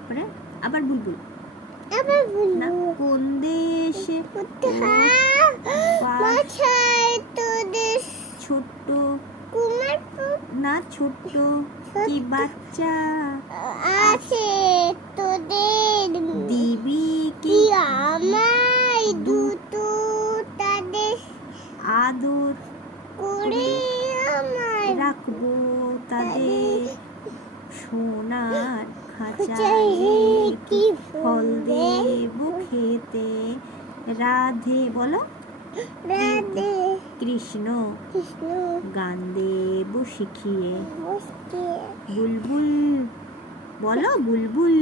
পরে আবার বুলবুল আবার না বুলবুল কোন দেশে বাছাই তোদের ছোট্ট কুমার না ছোট্ট কি বাচ্চা আছে তোদের দিবি কি কি আমায় দুটো তাদের আদর করে আমায় রাখবো তাদের সোনার খাঁচায় খাঁচায় কি ফল দেবো খেতে রাধে বলো রাধে কৃষ্ণ কৃষ্ণ গান দেবো শিখিয়ে বসকে বুলবুল বলো বুলবুল